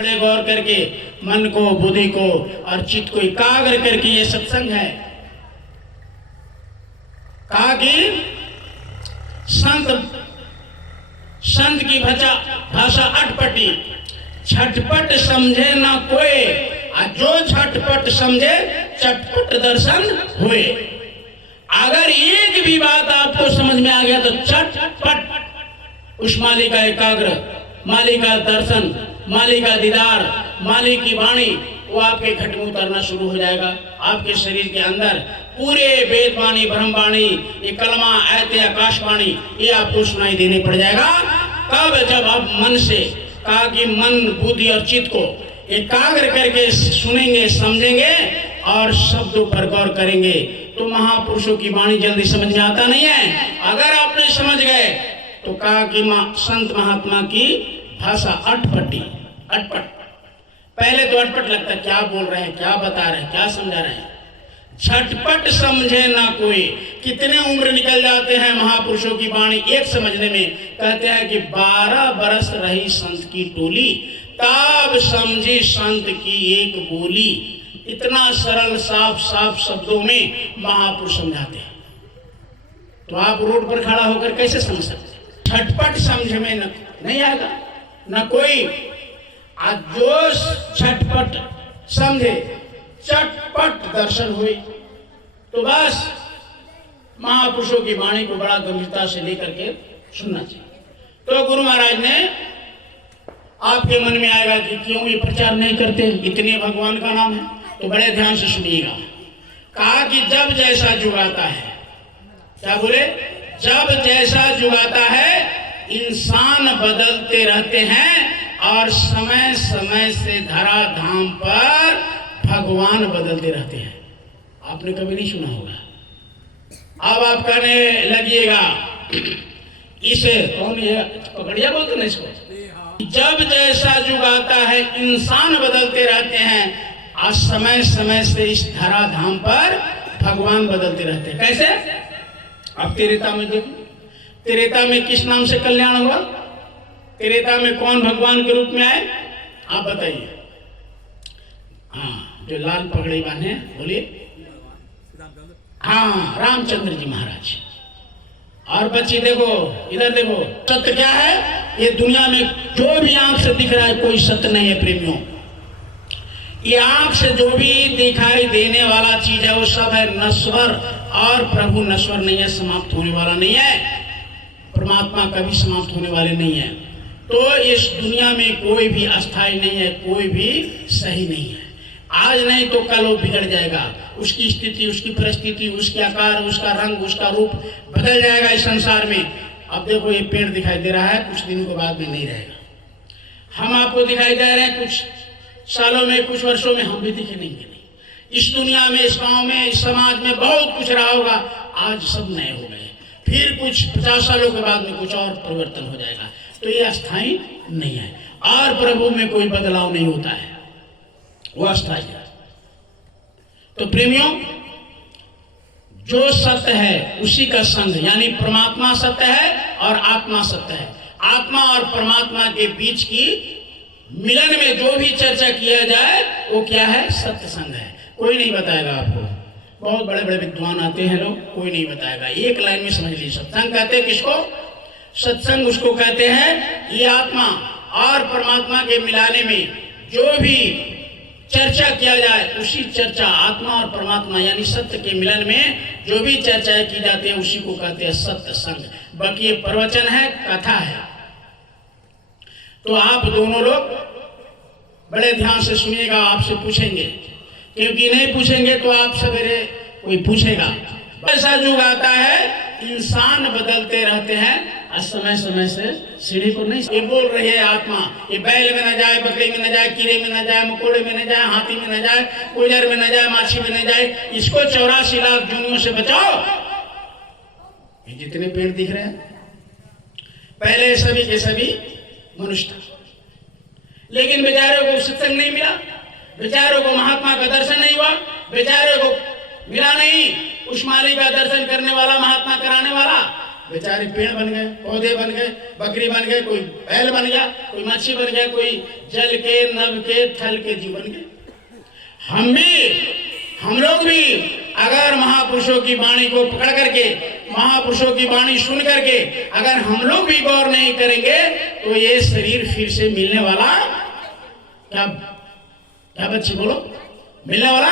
बड़े गौर करके मन को, बुद्धि को और चित्त को एकाग्र करके ये सत्संग है। कहा कि संत की भाषा अटपटी, छटपट समझे ना कोई, और जो छटपट समझे चटपट दर्शन हुए। अगर एक भी बात आपको समझ में आ गया तो चटपट उस मालिक का एकाग्र, मालिक का दर्शन, मालिक का दीदार, मालिक की वाणी वो आपके घट में उतरना शुरू हो जाएगा। आपके शरीर के अंदर पूरे वेद वाणी, ब्रह्म वाणी, ये कलमा, ऐते, आकाशवाणी ये आपको सुनाई देने पड़ जाएगा। कब? जब आप मन से, कहा कि मन, बुद्धि और चित्त को एकाग्र करके सुनेंगे, समझेंगे और शब्दों पर गौर करेंगे तो महापुरुषों की वाणी जल्दी समझ में आता नहीं है। अगर आपने समझ गए तो कहा कि संत महात्मा की भाषा अटपटी, अटपट। पहले तो अटपट लगता है, क्या बोल रहे हैं, क्या बता रहे हैं, क्या समझा रहे हैं। झटपट समझे ना कोई। कितने उम्र निकल जाते हैं महापुरुषों की वाणी एक समझने में। कहते हैं कि 12 बरस रही संत की टोली, तब समझी संत की एक बोली। इतना सरल साफ शब्दों में महापुरुष समझाते हैं, तो आप रोड पर खड़ा होकर कैसे समझ सकते हैं? झटपट समझ में नहीं आएगा न कोई। आज जो झटपट समझे चटपट दर्शन हुए। तो बस महापुरुषों की वाणी को बड़ा गंभीरता से लेकर के सुनना चाहिए। तो गुरु महाराज ने आपके मन में आएगा कि क्यों ये प्रचार नहीं करते, इतने भगवान का नाम है, तो बड़े ध्यान से सुनिएगा। कहा कि जब जैसा जुग आता है, क्या बोले? जब जैसा जुग आता है इंसान बदलते रहते हैं और समय समय से धरा धाम पर भगवान बदलते रहते हैं। आपने कभी नहीं सुना होगा। अब आप कहने लगिएगा इसे कौन, ये पकड़िया बोलते ना इसको। जब जैसा युग आता है इंसान बदलते रहते हैं और समय समय से इस धरा धाम पर भगवान बदलते रहते हैं। कैसे? अब त्रेता में देखो, त्रेता में किस नाम से कल्याण हुआ? त्रेता में कौन भगवान के रूप में आए? आप बताइए। हाँ, जो लाल पगड़ी बांधे, बोलिए। हाँ, रामचंद्र जी महाराज। और बच्ची देखो, इधर देखो, सत्य क्या है? ये दुनिया में जो भी आंख से दिख रहा है कोई सत्य नहीं है प्रेमियों। ये आंख से जो भी दिखाई देने वाला चीज है वो सब है नश्वर, और प्रभु नश्वर नहीं है, समाप्त होने वाला नहीं है। परमात्मा कभी समाप्त होने वाले नहीं है। तो इस दुनिया में कोई भी अस्थाई नहीं है, कोई भी सही नहीं है। आज नहीं तो कल वो बिगड़ जाएगा। उसकी स्थिति, उसकी परिस्थिति, उसके आकार, उसका रंग, उसका रूप बदल जाएगा इस संसार में। अब देखो ये पेड़ दिखाई दे रहा है, कुछ दिन के बाद में नहीं रहेगा। हम आपको दिखाई दे रहे हैं, कुछ सालों में, कुछ वर्षों में हम भी दिखेंगे नहीं। इस दुनिया में, इस गांव में, इस समाज में बहुत कुछ रहा होगा, आज सब नए हो गए। फिर कुछ 50 सालों के बाद में कुछ और परिवर्तन हो जाएगा। तो ये अस्थाई नहीं है, और प्रभु में कोई बदलाव नहीं होता है, वो अस्थाई है। तो प्रेमियों, जो सत्य है उसी का संग, यानी परमात्मा सत्य है और आत्मा सत्य है। आत्मा और परमात्मा के बीच की मिलन में जो भी चर्चा किया जाए वो क्या है? सत्य संग है। कोई नहीं बताएगा आपको। बहुत बड़े बड़े विद्वान आते हैं लोग, कोई नहीं बताएगा। एक लाइन में समझ लीजिए, सत्संग कहते हैं किसको? सत्संग उसको कहते हैं ये आत्मा और परमात्मा के मिलाने में जो भी चर्चा किया जाए, उसी चर्चा, आत्मा और परमात्मा यानी सत्य के मिलन में जो भी चर्चाएं की जाती है उसी को कहते हैं सत्य संग। बाकी ये प्रवचन है, कथा है। तो आप दोनों लोग बड़े ध्यान से सुनिएगा। आपसे पूछेंगे, क्योंकि नहीं पूछेंगे तो आप सवेरे कोई पूछेगा। ऐसा युग आता है इंसान बदलते रहते हैं और समय समय से सीढ़ी को नहीं। ये बोल रही है आत्मा, ये बैल में न जाए, बकरी में न जाए, कीड़े में न जाए, मकोड़े में न जाए, हाथी में न जाए, गुजर में न जाए, माछी में न जाए, इसको 84 लाख जूनियों से बचाओ। ये जितने पेड़ दिख रहे हैं पहले सभी के सभी मनुष्य था, लेकिन बेचारों को सत्संग नहीं मिला, बेचारों को महात्मा का दर्शन नहीं हुआ, बेचारों को मिला नहीं उस मालिक का दर्शन करने वाला, महात्मा कराने वाला। बेचारे पेड़ बन गए, पौधे बन गए, बकरी बन गए, कोई बैल बन गया, कोई मच्छी बन गया, कोई जल के, नभ के, थल के जीव बन गए। हम लोग भी अगर महापुरुषों की वाणी को पकड़ करके, महापुरुषों की वाणी सुन करके अगर हम लोग भी गौर नहीं करेंगे तो ये शरीर फिर से मिलने वाला क्या? क्या बच्चे बोलो, मिलने वाला